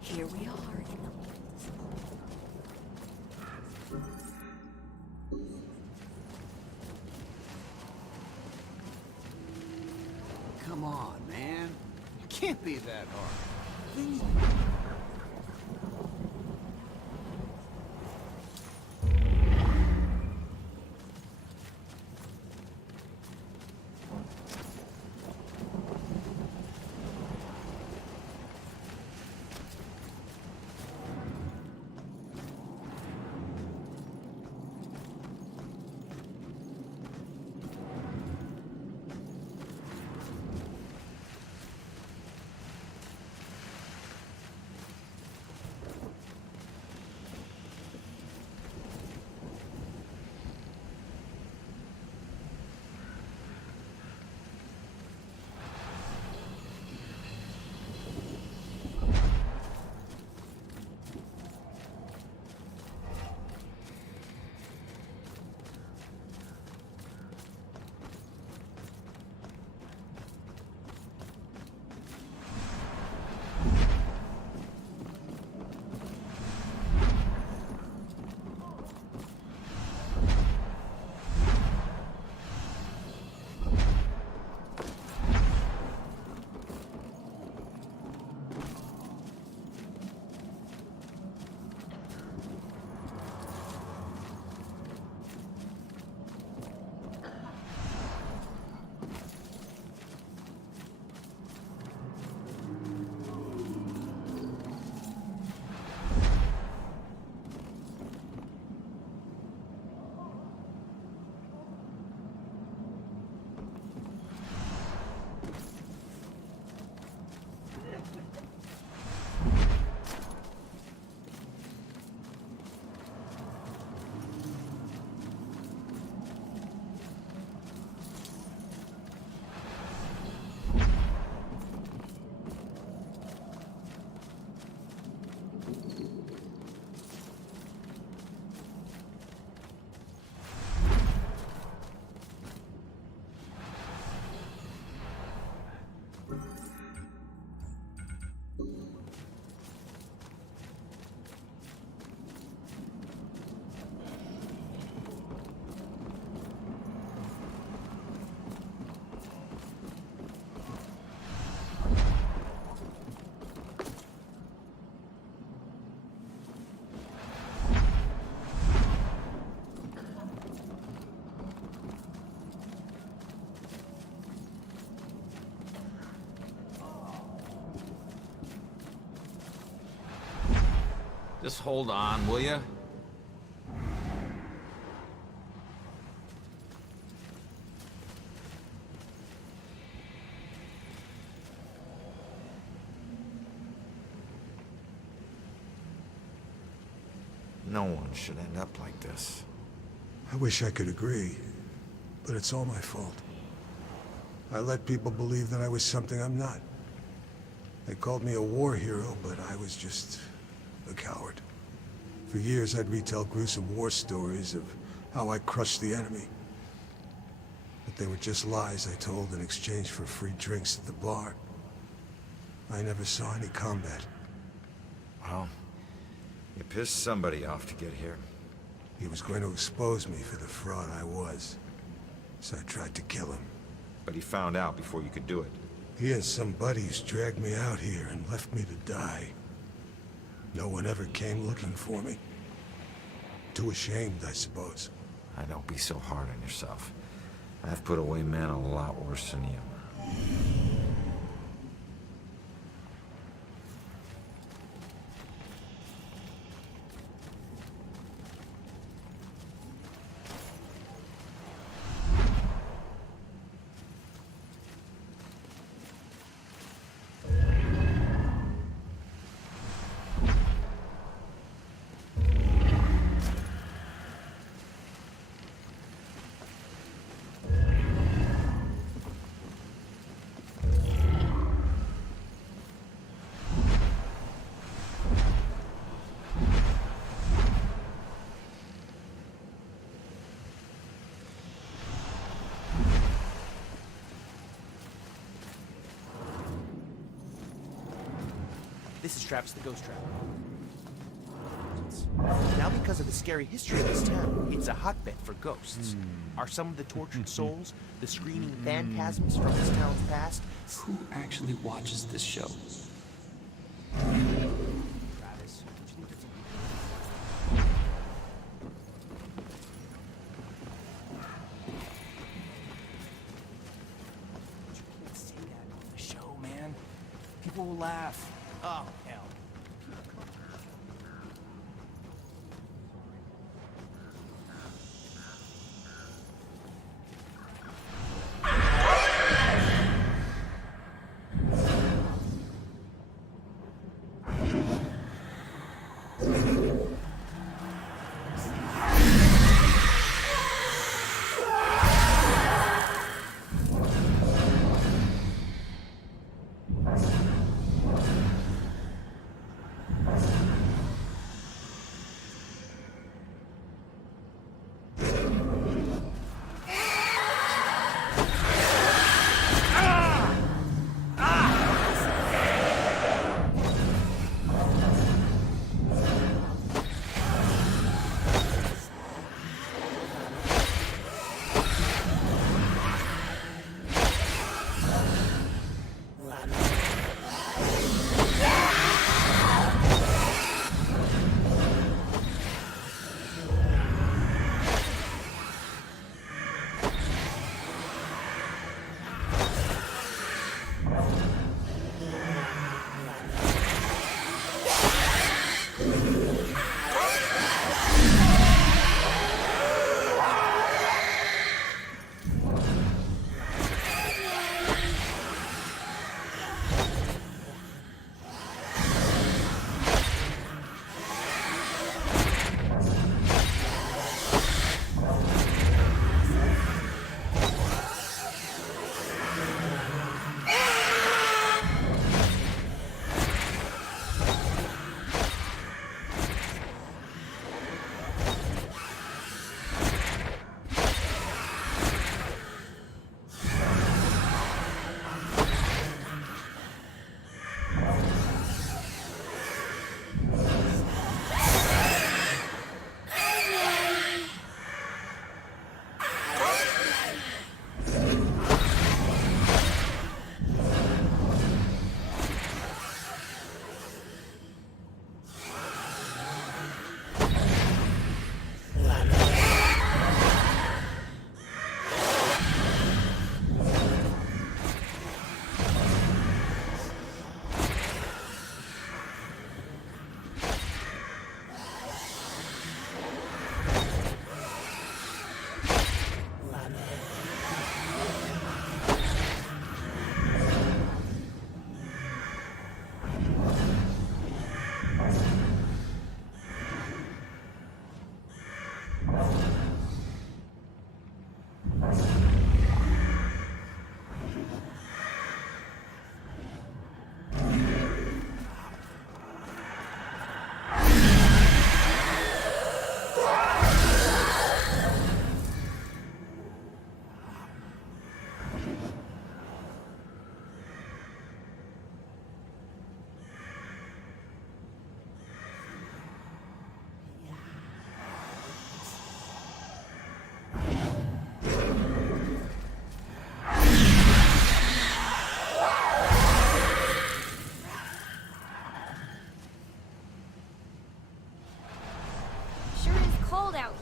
Here we are. Come on, man. It can't be that hard. Things... Just hold on, will ya? No one should end up like this. I wish I could agree, but it's all my fault. I let people believe that I was something I'm not. They called me a war hero, but I was just a coward. For years, I'd retell gruesome war stories of how I crushed the enemy. But they were just lies I told in exchange for free drinks at the bar. I never saw any combat. Well, you pissed somebody off to get here. He was going to expose me for the fraud I was. So I tried to kill him. But he found out before you could do it. He and some buddies dragged me out here and left me to die. No one ever came looking for me. Too ashamed, I suppose. Don't be so hard on yourself. I've put away men a lot worse than you. This is Travis the Ghost Trapper. Now, because of the scary history of this town, it's a hotbed for ghosts. Are some of the tortured souls the screaming phantasms from this town's past? Who actually watches this show? Travis, don't you think that's a... You can't say that on the show, man. People will laugh. Oh, hell.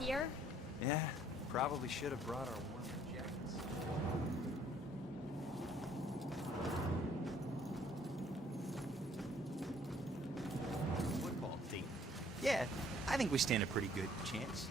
here. Yeah, probably should have brought our warmer jackets. Football team. Yeah, I think we stand a pretty good chance.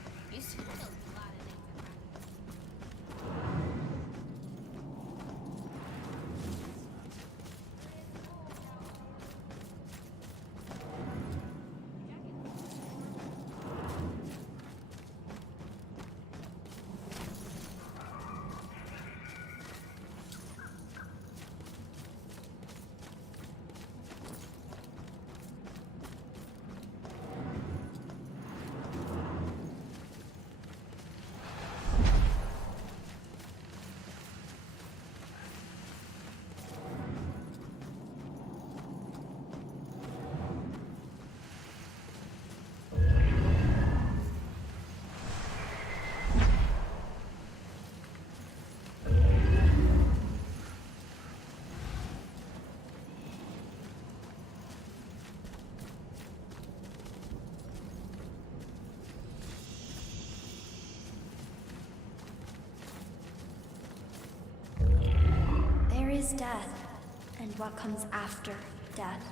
is death, and what comes after death.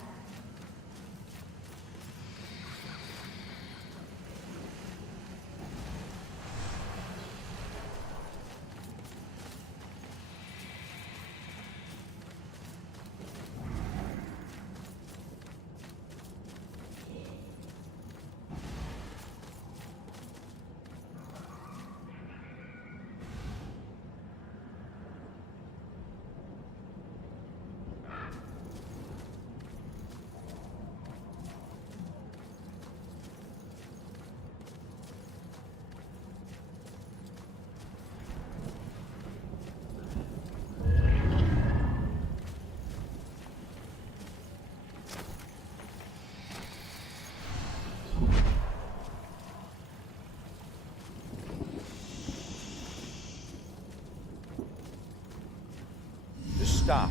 Just stop.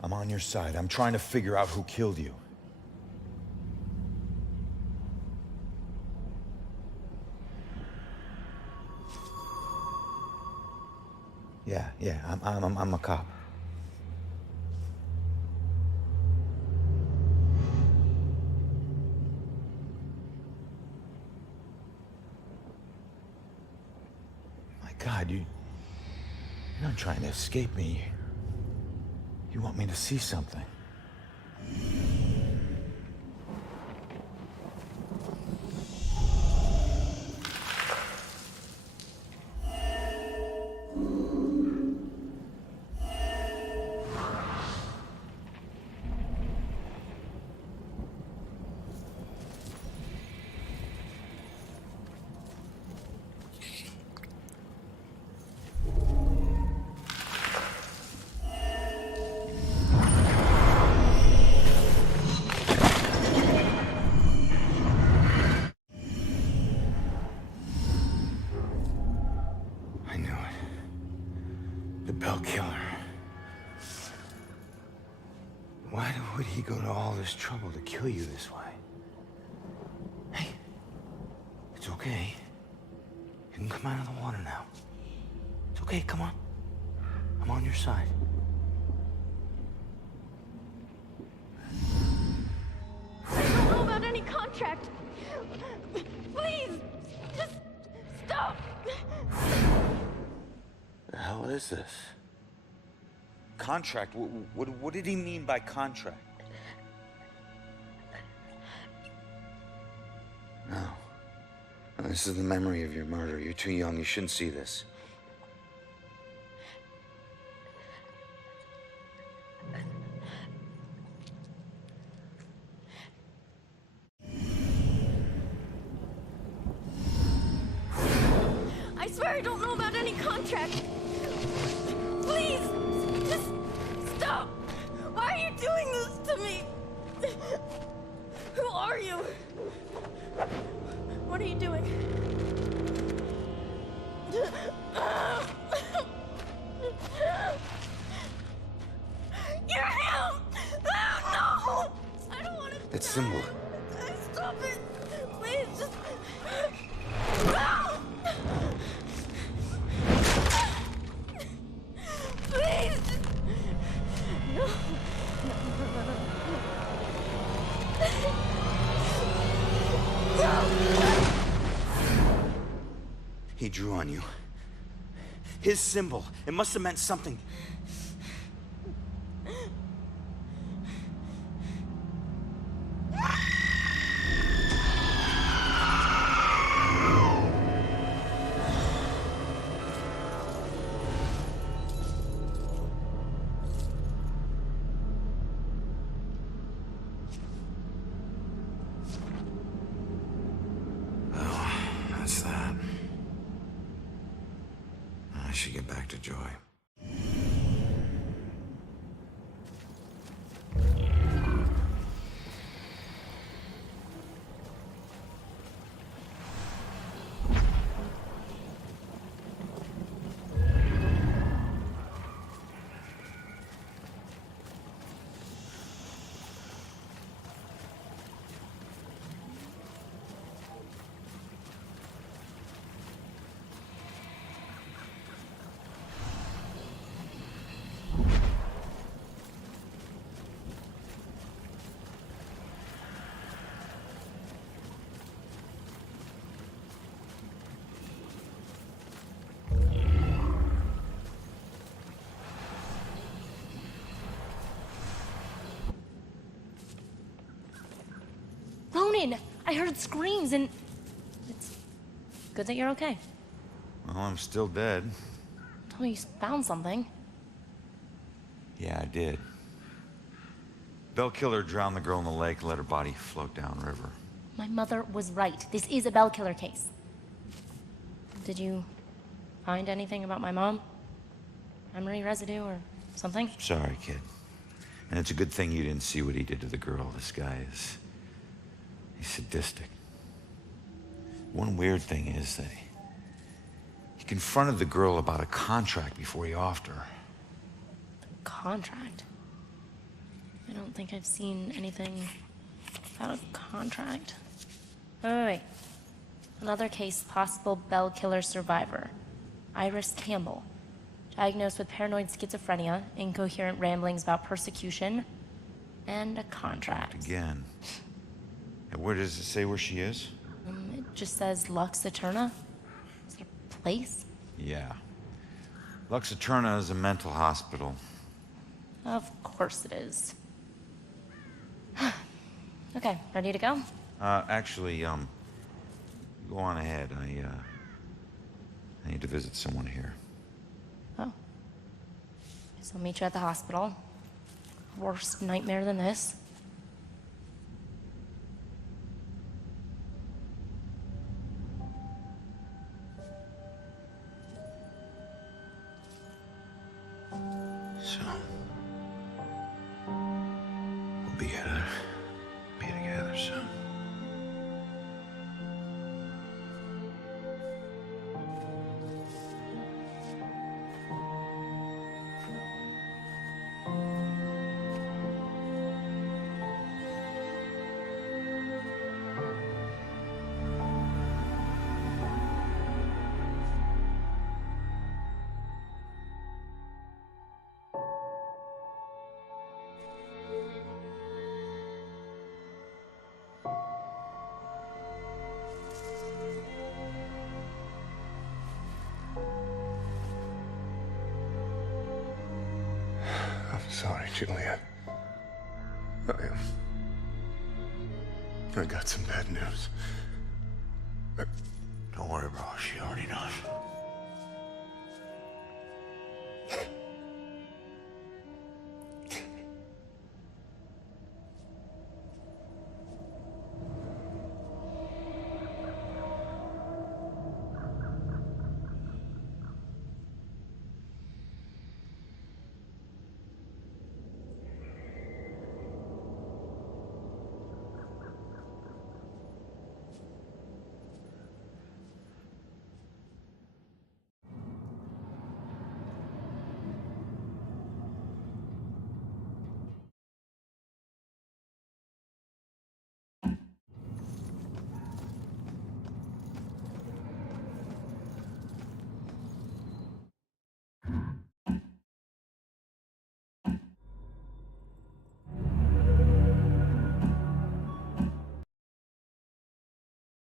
I'm on your side. I'm trying to figure out who killed you. Yeah, I'm a cop. My God, you're not trying to escape me. You want me to see something. I knew it. The Bell Killer. Why would he go to all this trouble to kill you this way? Hey, it's okay. You can come out of the water now. It's okay, come on. I'm on your side. I don't know about any contract. Please, just stop. The hell is this? Contract? What did he mean by contract? No. No, this is the memory of your murder. You're too young. You shouldn't see this. I swear I don't know about any contract. Please, just stop. Why are you doing this to me? Who are you? What are you doing? You're him! Oh, no! I don't want to. That symbol. Stop it! Please, just. Please! No. He drew on you. His symbol. It must have meant something. That's that. I should get back to Joy. in. I heard screams and... It's good that you're okay. Well, I'm still dead. Tell me you found something. Yeah, I did. Bell Killer drowned the girl in the lake and let her body float downriver. My mother was right. This is a Bell Killer case. Did you find anything about my mom? Memory residue or something? Sorry, kid. And it's a good thing you didn't see what he did to the girl. This guy is... he's sadistic. One weird thing is that he confronted the girl about a contract before he offed her. Contract? I don't think I've seen anything about a contract. Wait. Another case, possible Bell Killer survivor. Iris Campbell. Diagnosed with paranoid schizophrenia, incoherent ramblings about persecution, and a contract. Again. And where does it say where she is? It just says Lux Eterna. Is it a place? Yeah. Lux Eterna is a mental hospital. Of course it is. Okay, ready to go? Actually, go on ahead. I need to visit someone here. Oh. Guess I'll meet you at the hospital. Worse nightmare than this. So, we'll be together soon. I'm sorry, Julia. I got some bad news. Don't worry, bro. She already knows.